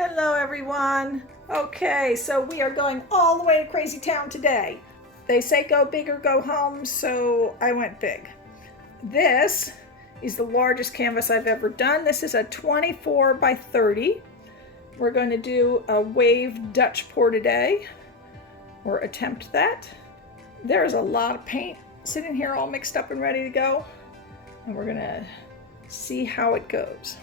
Hello everyone. Okay, so we are going all the way to Crazy Town today. They say go big or go home, so I went big. This is the largest canvas I've ever done. This is a 24 by 30. We're going to do a wave Dutch pour today, or attempt that. There's a lot of paint sitting here all mixed up and ready to go, and we're gonna see how it goes.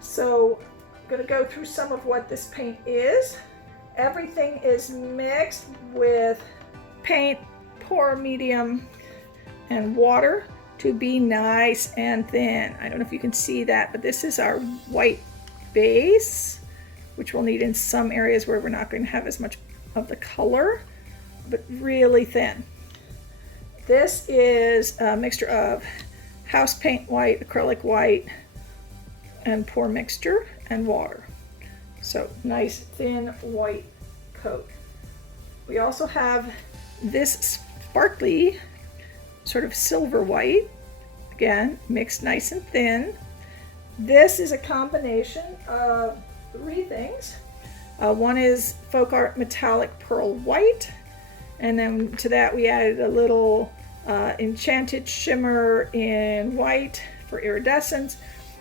So I'm going to go through some of what this paint is. Everything is mixed with paint, pour medium, and water to be nice and thin. I don't know if you can see that, but this is our white base, which we'll need in some areas where we're not going to have as much of the color, but really thin. This is a mixture of house paint white, acrylic white, and pour mixture and water. So nice thin white coat. We also have this sparkly sort of silver white, again mixed nice and thin. This is a combination of three things. One is Folk Art metallic pearl white, and then to that we added a little Enchanted shimmer in white for iridescence.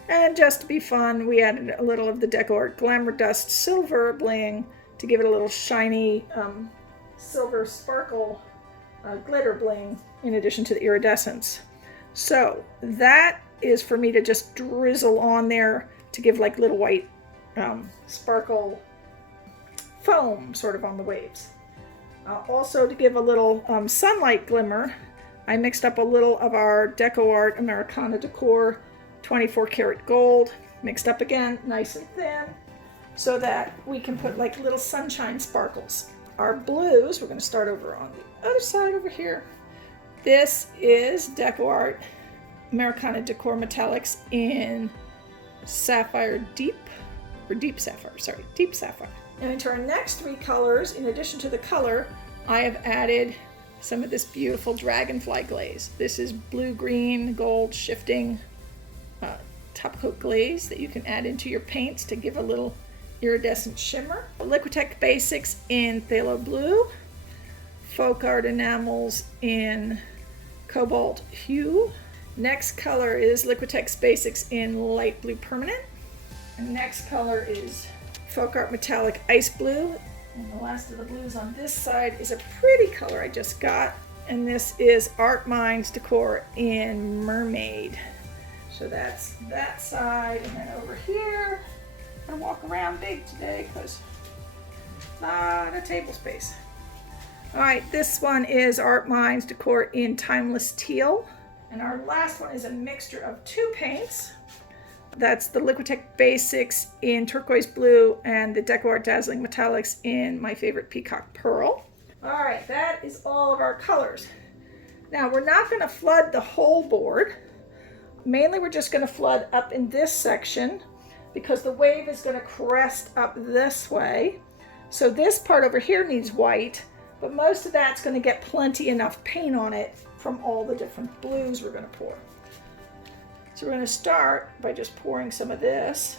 And just to be fun, we added a little of the Decor Glamour Dust Silver Bling to give it a little shiny silver sparkle glitter bling in addition to the iridescence. So that is for me to just drizzle on there to give like little white sparkle foam sort of on the waves. Also to give a little sunlight glimmer, I mixed up a little of our Deco Americana Decor 24 karat gold, mixed up again nice and thin, so that we can put like little sunshine sparkles. Our blues, we're going to start over on the other side over here. This is Deco Americana Decor Metallics in Sapphire Deep, or Deep Sapphire, sorry, Deep Sapphire. And into our next three colors, in addition to the color, I have added some of this beautiful Dragonfly glaze. This is blue, green, gold shifting top coat glaze that you can add into your paints to give a little iridescent shimmer. Liquitex Basics in Phthalo blue, Folk Art Enamels in Cobalt hue. Next color is Liquitex Basics in light blue permanent. And next color is Folk Art Metallic Ice Blue. And the last of the blues on this side is a pretty color I just got, and this is Art Minds Decor in Mermaid. So that's that side, and then over here, I'm gonna walk around big today because a lot of table space. All right, this one is Art Minds Decor in Timeless Teal, and our last one is a mixture of two paints. That's the Liquitex Basics in Turquoise blue and the Decor Dazzling Metallics in my favorite Peacock pearl. All right, that is all of our colors. Now we're not going to flood the whole board. Mainly we're just going to flood up in this section because the wave is going to crest up this way. So this part over here needs white, but most of that's going to get plenty enough paint on it from all the different blues we're going to pour. So we're going to start by just pouring some of this.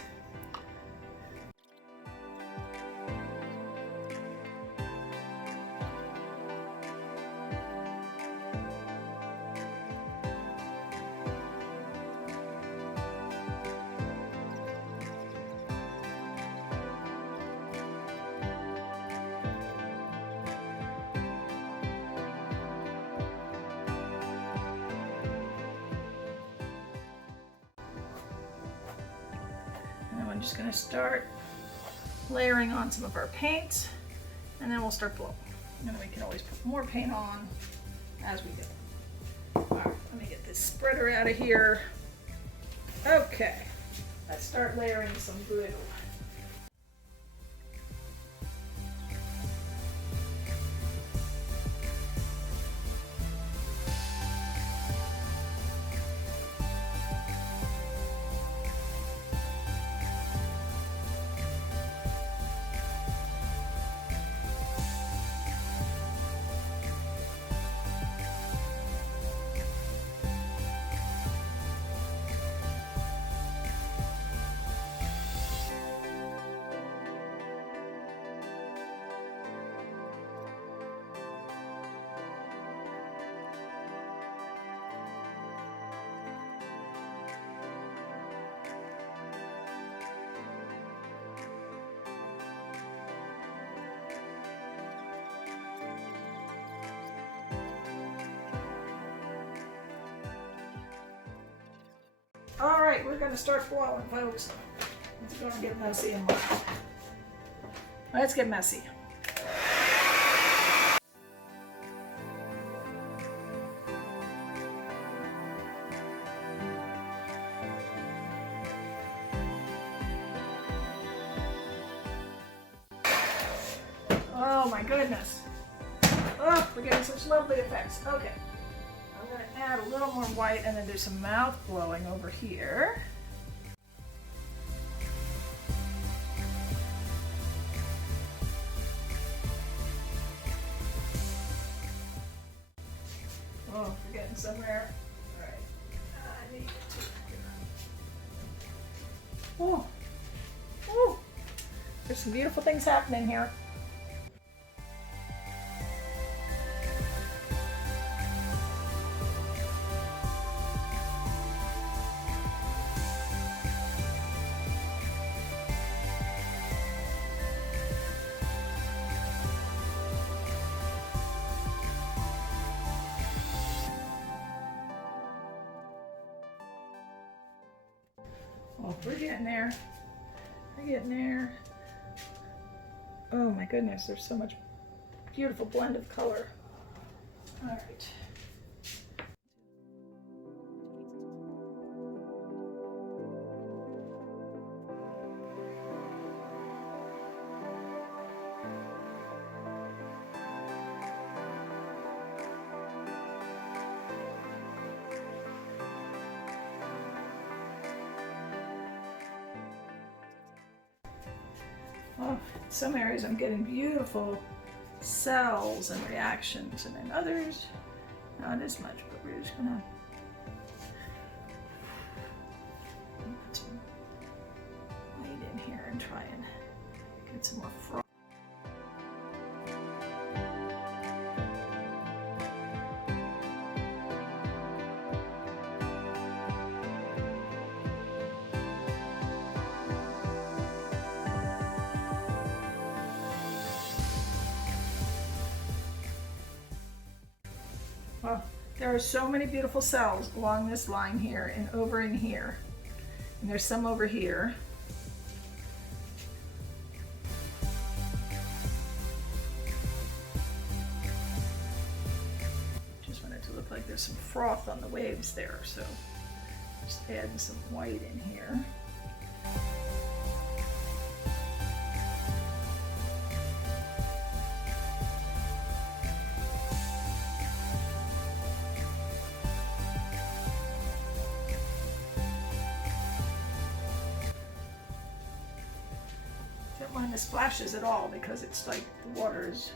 I'm just going to start layering on some of our paints, and then we'll start blowing. And then we can always put more paint on as we go. All right, let me get this spreader out of here. Okay, let's start layering some glue. All right, we're gonna start blowing, folks. It's gonna get messy and messy. Let's get messy. Oh my goodness. Oh, we're getting such lovely effects. Okay. I'm going to add a little more white and then do some mouth blowing over here. Oh, we're getting somewhere. All right. I need to. Oh. Oh. There's some beautiful things happening here. Oh, we're getting there. We're getting there. Oh my goodness, there's so much beautiful blend of color. All right. Oh, in some areas I'm getting beautiful cells and reactions, and in others, not as much, but we're just gonna put some white in here and try and get some more frost. Oh, there are so many beautiful cells along this line here and over in here. And there's some over here. Just want it to look like there's some froth on the waves there, so just adding some white in here. Don't mind the splashes at all because it's like the water is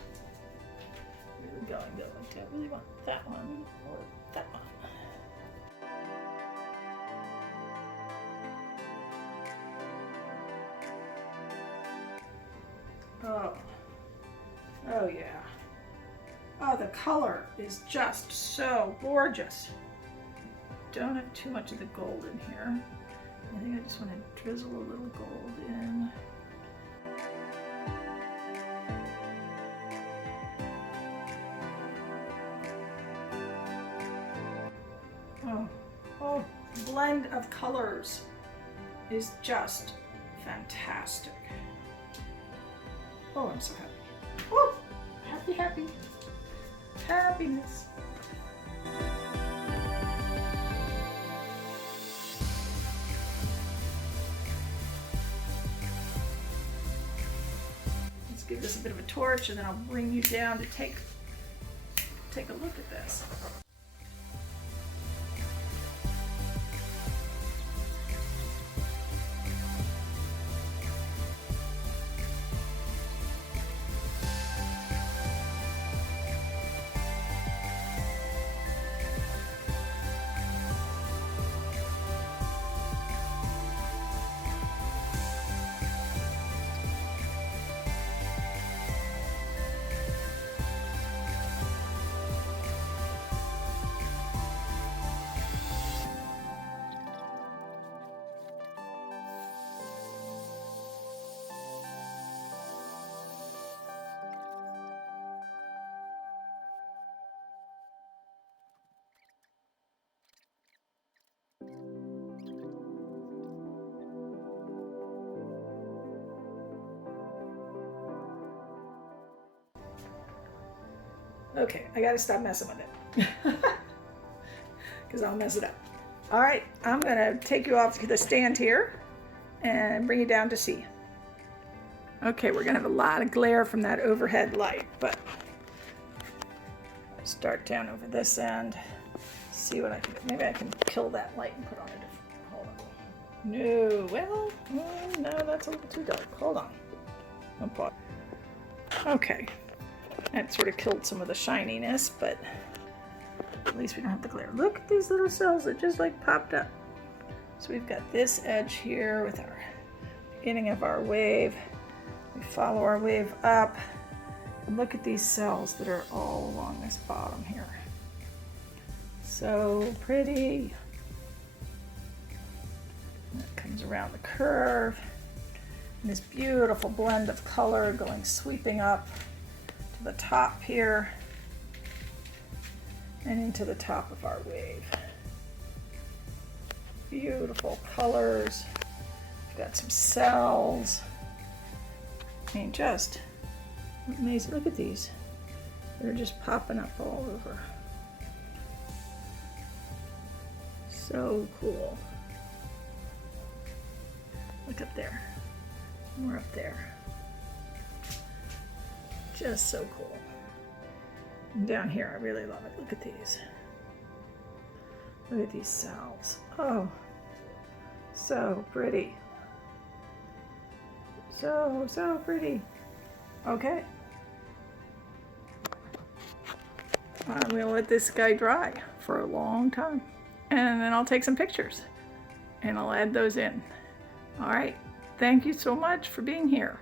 really going though. I don't really want that one or that one. Oh, oh yeah. Oh, the color is just so gorgeous. Don't have too much of the gold in here. I think I just want to drizzle a little gold in. Oh, oh, blend of colors is just fantastic. Oh, I'm so happy. Oh, happy, happy. Happiness. Let's give this a bit of a torch and then I'll bring you down to take a look at this. Okay, I gotta stop messing with it because I'll mess it up. All right, I'm gonna take you off to the stand here and bring you down to see. Okay, we're gonna have a lot of glare from that overhead light, but I'll start down over this end. See what I can do. Maybe I can kill that light and put on a different. Hold on. No, well, no, that's a little too dark. Hold on. Okay, that sort of killed some of the shininess, but at least we don't have the glare. Look at these little cells that just like popped up. So we've got this edge here with our beginning of our wave. We follow our wave up, and look at these cells that are all along this bottom here. So pretty. That comes around the curve. And this beautiful blend of color going sweeping up to the top here and into the top of our wave. Beautiful colors. We've got some cells. I mean, just amazing. Look at these. They're just popping up all over. So cool. Look up there. More up there. Just so cool. And down here, I really love it. Look at these. Look at these cells. Oh, so pretty. So pretty. Okay. I'm gonna let this guy dry for a long time. And then I'll take some pictures and I'll add those in. All right. Thank you so much for being here.